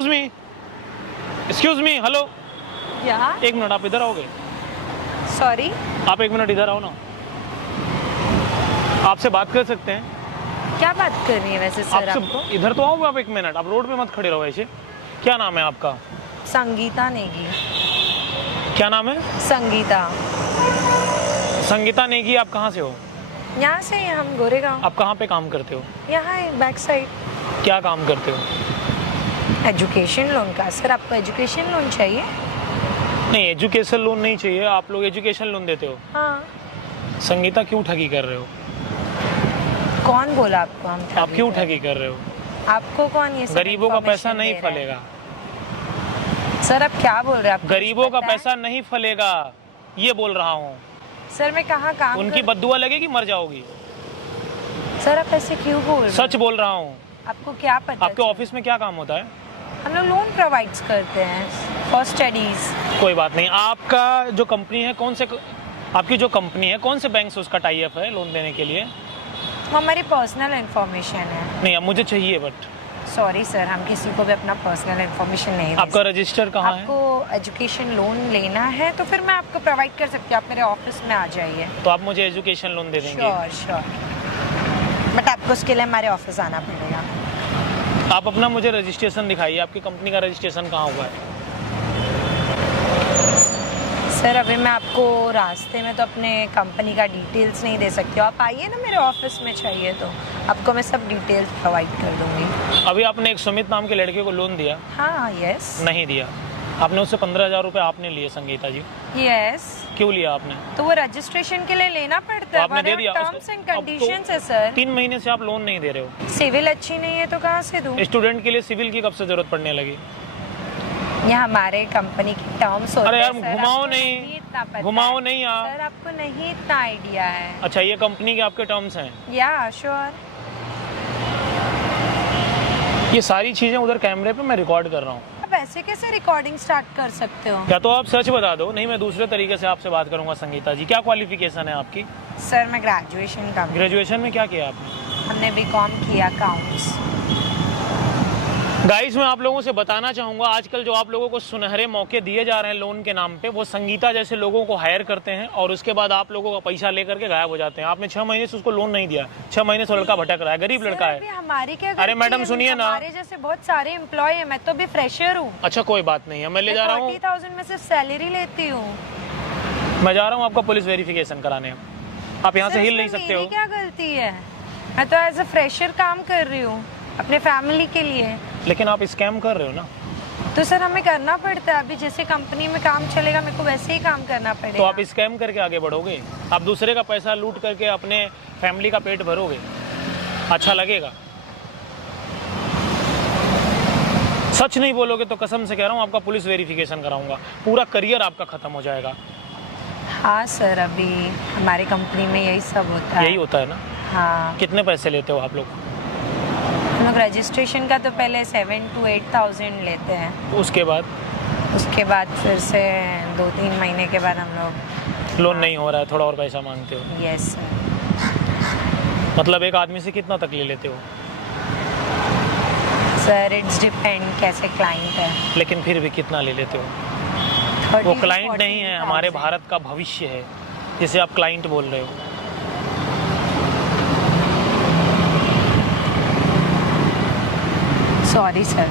Excuse me, hello. या एक minute, आप इधर आओगे? सॉरी, आप एक मिनट इधर आओ ना, आपसे बात कर सकते हैं? क्या बात कर रही है वैसे सर आपको? इधर तो आओगे आप, एक मिनट, आप रोड पे मत खड़े रहो ऐसे। क्या नाम है आपका? संगीता नेगी। क्या नाम है? संगीता। संगीता नेगी। आप कहाँ से हो? यहाँ से हैं हम, गोरेगांव। आप कहाँ पे काम करते हो? यहाँ है बैक साइड। क्या काम करते हो? एजुकेशन लोन का। सर आपको एजुकेशन लोन चाहिए? नहीं, एजुकेशन लोन नहीं चाहिए। आप लोग एजुकेशन लोन देते हो? हाँ। संगीता, क्यों ठगी कर रहे हो? कौन बोला आपको हम ठगी? आप क्यों ठगी कर रहे हो? आपको कौन ये सब गरीबों का पैसा information नहीं दे रहा है? फलेगा। सर आप क्या बोल रहे हैं? आपको गरीबों कुछ का पता है? पैसा नहीं फलेगा, ये बोल रहा हूँ। सर मैं कहाँ काम उनकी बद्दुआ लगेगी, मर जाओगी। सर आप ऐसे क्यों बोल रहे हैं? सच बोल रहा हूँ। आपको क्या पता? आपके ऑफिस में क्या काम होता है? हम लोग लोन प्रोवाइड्स करते हैं फॉर स्टडीज। कोई बात नहीं। आपका जो कंपनी है, आपकी जो कंपनी है कौन से बैंक से उसका टाई अप है लोन देने के लिए? वो हमारी पर्सनल इंफॉर्मेशन है। नहीं, अब मुझे चाहिए बट। सॉरी सर, हम किसी को भी अपना पर्सनल इंफॉर्मेशन नहीं दे आपका रजिस्टर कहाँ है? आपको एजुकेशन लोन लेना है तो फिर मैं आपको प्रोवाइड कर सकती हूँ। आप मेरे ऑफिस में आ जाइए। तो आप मुझे एजुकेशन लोन दे देंगे? श्योर श्योर, बट आपको उसके लिए हमारे ऑफिस आना पड़ेगा। आप अपना मुझे रजिस्ट्रेशन दिखाइए, आपकी कंपनी का रजिस्ट्रेशन कहाँ हुआ है? सर अभी मैं आपको रास्ते में तो अपने कंपनी का डिटेल्स नहीं दे सकती हूँ। आप आइए ना मेरे ऑफिस में, चाहिए तो आपको मैं सब डिटेल्स प्रोवाइड कर दूंगी। अभी आपने एक सुमित नाम के लड़के को लोन दिया? हाँ यस। नहीं दिया। आपने उससे 15,000 रुपये आपने लिए संगीता जी। यस। क्यों लिया आपने? तो वो रजिस्ट्रेशन के लिए लेना पड़ता है। आपने दे दिया? टर्म्स एंड अब तो कंडीशंस है सर। 3 महीने से आप लोन नहीं दे रहे हो। सिविल अच्छी नहीं है तो कहाँ से दूँ? स्टूडेंट के लिए सिविल की कब से जरूरत पड़ने लगी? ये हमारे कंपनी की टर्म्स होते हैं। अरे यार, सर, घुमाओ आपको नहीं, इतना पता घुमाओ है। नहीं आप। सर आपको नहीं इतना आइडिया है। अच्छा, ये कंपनी के आपके टर्म्स हैं? या श्योर। ये सारी चीजें उधर कैमरे पे मैं रिकॉर्ड कर रहा हूँ। आप ऐसे कैसे रिकॉर्डिंग स्टार्ट कर सकते हो? क्या तो आप सच बता दो, नहीं मैं दूसरे तरीके से आपसे बात करूंगा। संगीता जी, क्या क्वालिफिकेशन है आपकी? सर मैं ग्रेजुएशन का। ग्रेजुएशन में क्या किया आपने? हमने बीकॉम किया अकाउंट्स। गाइस, मैं आप लोगों से बताना चाहूँगा, आजकल जो आप लोगों को सुनहरे मौके दिए जा रहे हैं लोन के नाम पे, वो संगीता जैसे लोगों को हायर करते हैं और उसके बाद आप लोगों का पैसा लेकर के गायब हो जाते हैं। आपने 6 महीने से उसको लोन नहीं दिया। 6 महीने से लड़का भटक रहा है, गरीब लड़का है। हमारी क्या? अरे मैडम सुनिए ना, हमारे जैसे बहुत सारे एम्प्लॉय है, मैं तो भी फ्रेशर हूँ। अच्छा कोई बात नहीं है, मैं ले जा रहा हूँ। 40,000 में सिर्फ सैलरी लेती हूँ। मैं जा रहा हूँ आपका पुलिस वेरिफिकेशन कराने। आप यहाँ से हिल नहीं सकते हो। क्या गलती है? मैं तो एज अ फ्रेशर काम कर रही हूँ अपने फैमिली के लिए। लेकिन आप स्कैम कर रहे हो ना। तो सर हमें करना पड़ता है। अभी जैसे कंपनी में काम चलेगा, मेरे को वैसे ही काम करना पड़ेगा। तो आप स्कैम करके आगे बढ़ोगे? आप दूसरे का पैसा लूट करके अपने फैमिली का पेट भरोगे? अच्छा लगेगा? सच नहीं बोलोगे तो कसम से कह रहा हूँ आपका पुलिस वेरिफिकेशन कराऊंगा। पूरा करियर आपका खत्म हो जाएगा। हाँ सर, अभी हमारी कंपनी में यही सब होता है। यही होता है ना? हाँ। कितने पैसे लेते हो आप लोग? हम लोग रजिस्ट्रेशन का तो पहले 7,000 to 8,000 लेते हैं। उसके बाद फिर से 2-3 महीने के बाद हम लोग लोन नहीं हो रहा है, थोड़ा और पैसा मांगते हो? Yes sir. मतलब एक आदमी से कितना तक ले लेते हो? सर इट्स डिपेंड कैसे क्लाइंट है। लेकिन फिर भी कितना ले लेते हो? 30 वो to क्लाइंट नहीं है, हमारे 40,000। भारत का भविष्य है, जिसे आप क्लाइंट बोल रहे हो। Sorry sir.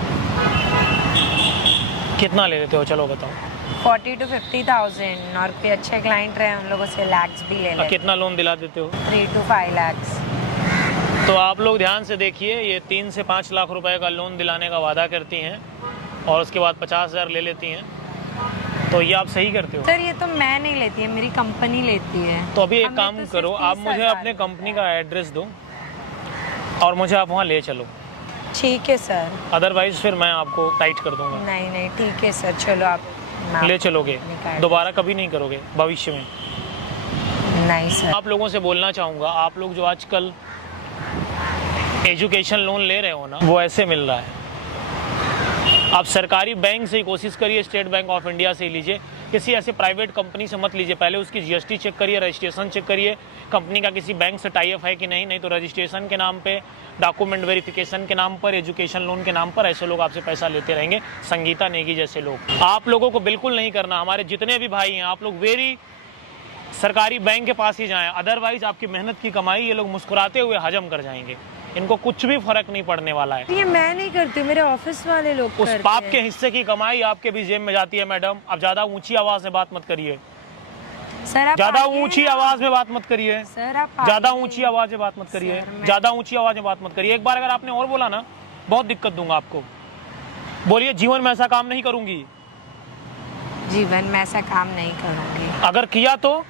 कितना ले लेते हो, चलो बताओ। 40,000 to 50,000 और कोई अच्छे क्लाइंट रहे उन लोगों से लैक्स भी ले लेते। कितना लोन दिला देते हो? 3 to 5 lakhs। तो आप लोग ध्यान से देखिए, ये 3 से 5 लाख रुपए का लोन दिलाने का वादा करती हैं और उसके बाद 50,000 ले लेती हैं। तो ये आप सही करते हो? सर ये तो मैं नहीं लेती है, मेरी कंपनी लेती है। तो अभी एक हमें काम तो सिर्फ करो, आप मुझे 30,000 अपने कंपनी का एड्रेस दो और मुझे आप वहाँ ले चलो। ठीक है सर। अदरवाइज फिर मैं आपको टाइट कर दूंगा। नहीं नहीं ठीक है सर, चलो आप ले चलोगे? दोबारा कभी नहीं करोगे भविष्य में? नहीं सर। आप लोगों से बोलना चाहूँगा, आप लोग जो आजकल एजुकेशन लोन ले रहे हो ना, वो ऐसे मिल रहा है। आप सरकारी बैंक से ही कोशिश करिए, स्टेट बैंक ऑफ इंडिया से ही लीजिए। किसी ऐसे प्राइवेट कंपनी से मत लीजिए। पहले उसकी जीएसटी चेक करिए, रजिस्ट्रेशन चेक करिए, कंपनी का किसी बैंक से टाई अप है कि नहीं तो रजिस्ट्रेशन के नाम पे, डॉक्यूमेंट वेरिफिकेशन के नाम पर, एजुकेशन लोन के नाम पर ऐसे लोग आपसे पैसा लेते रहेंगे। संगीता नेगी जैसे लोग, आप लोगों को बिल्कुल नहीं करना। हमारे जितने भी भाई हैं, आप लोग सरकारी बैंक के पास ही जाएं, अदरवाइज आपकी मेहनत की कमाई ये लोग मुस्कुराते हुए हजम कर जाएंगे। इनको कुछ भी फर्क नहीं पड़ने वाला है। ये मैं नहीं करती, मेरे ऑफिस वाले लोग उस पाप के हिस्से की कमाई आपके भी जेब में जाती है। मैडम, आप ज्यादा ऊंची आवाज में बात मत करिए सर, आप ज्यादा ऊंची आवाज में बात मत करिए सर, आप ज्यादा ऊंची आवाज में बात मत करिए ज्यादा ऊंची आवाज में बात मत करिए। एक बार अगर आपने और बोला ना, बहुत दिक्कत दूंगा आपको। बोलिए, जीवन में ऐसा काम नहीं करूंगी। जीवन में ऐसा काम नहीं करूंगी। अगर किया तो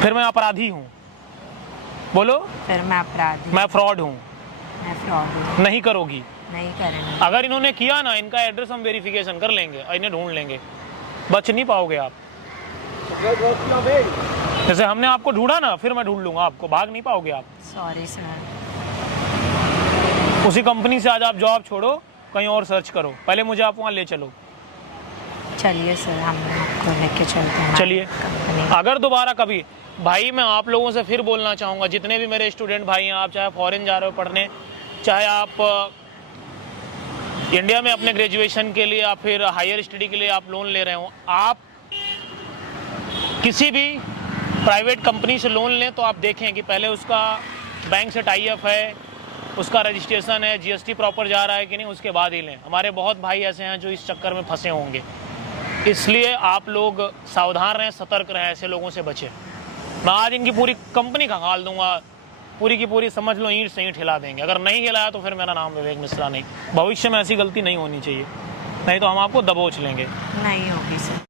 फिर मैं अपराधी हूँ। बोलो, फिर मैं अपराधी, मैं फ्रॉड हूँ। मैं फ्रॉड हूँ। नहीं करोगी। नहीं करेंगे। अगर इन्होंने किया ना, इनका एड्रेस हम वेरिफिकेशन कर लेंगे और इन्हें ढूंढ लेंगे। बच नहीं पाओगे आप। जैसे हमने आपको ढूंढा ना, फिर मैं ढूंढ लूंगा आपको, भाग नहीं पाओगे आप। Sorry sir. उसी कंपनी से आज आप जॉब छोड़ो, कहीं और सर्च करो। पहले मुझे आप वहाँ ले चलो। चलिए सर, हम आपको लेके चलते हैं। चलिए। अगर दोबारा कभी, भाई मैं आप लोगों से फिर बोलना चाहूँगा, जितने भी मेरे स्टूडेंट भाई हैं, आप चाहे फॉरेन जा रहे हो पढ़ने, चाहे आप इंडिया में अपने ग्रेजुएशन के लिए या फिर हायर स्टडी के लिए आप लोन ले रहे हो, आप किसी भी प्राइवेट कंपनी से लोन लें तो आप देखें कि पहले उसका बैंक से टाई अप है, उसका रजिस्ट्रेशन है, जीएसटी प्रॉपर जा रहा है कि नहीं, उसके बाद ही लें। हमारे बहुत भाई ऐसे हैं जो इस चक्कर में फंसे होंगे, इसलिए आप लोग सावधान रहें, सतर्क रहें, ऐसे लोगों से बचें। मैं आज इनकी पूरी कंपनी खंगाल दूंगा, पूरी की पूरी समझ लो ईंट से ईंट हिला देंगे। अगर नहीं हिलाया तो फिर मेरा नाम विवेक मिश्रा नहीं। भविष्य में ऐसी गलती नहीं होनी चाहिए, नहीं तो हम आपको दबोच लेंगे। नहीं होगी सर।